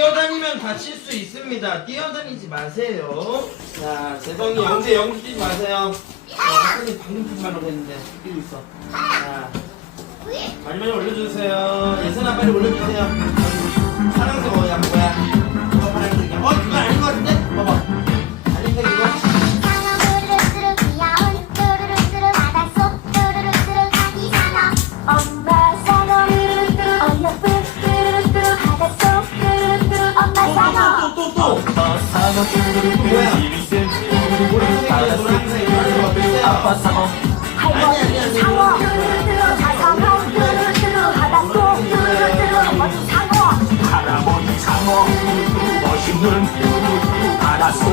다칠 수 있습니다. 뛰어다니지 마세요. 자, 재성이 영재 영재 뛰지 마세요. 자, 선생님 방금 말라고 했는데 뛰고 있어. 자, 많이 많이 올려주세요. 예선아 빨리 올려주세요. 뭐야 아빠 상어 할머니 상어 뚜루루뚜루 자상어 뚜루루뚜루 바닷속 뚜루루뚜루 할머니 상어 할아버지 상어 멋있는 바닷속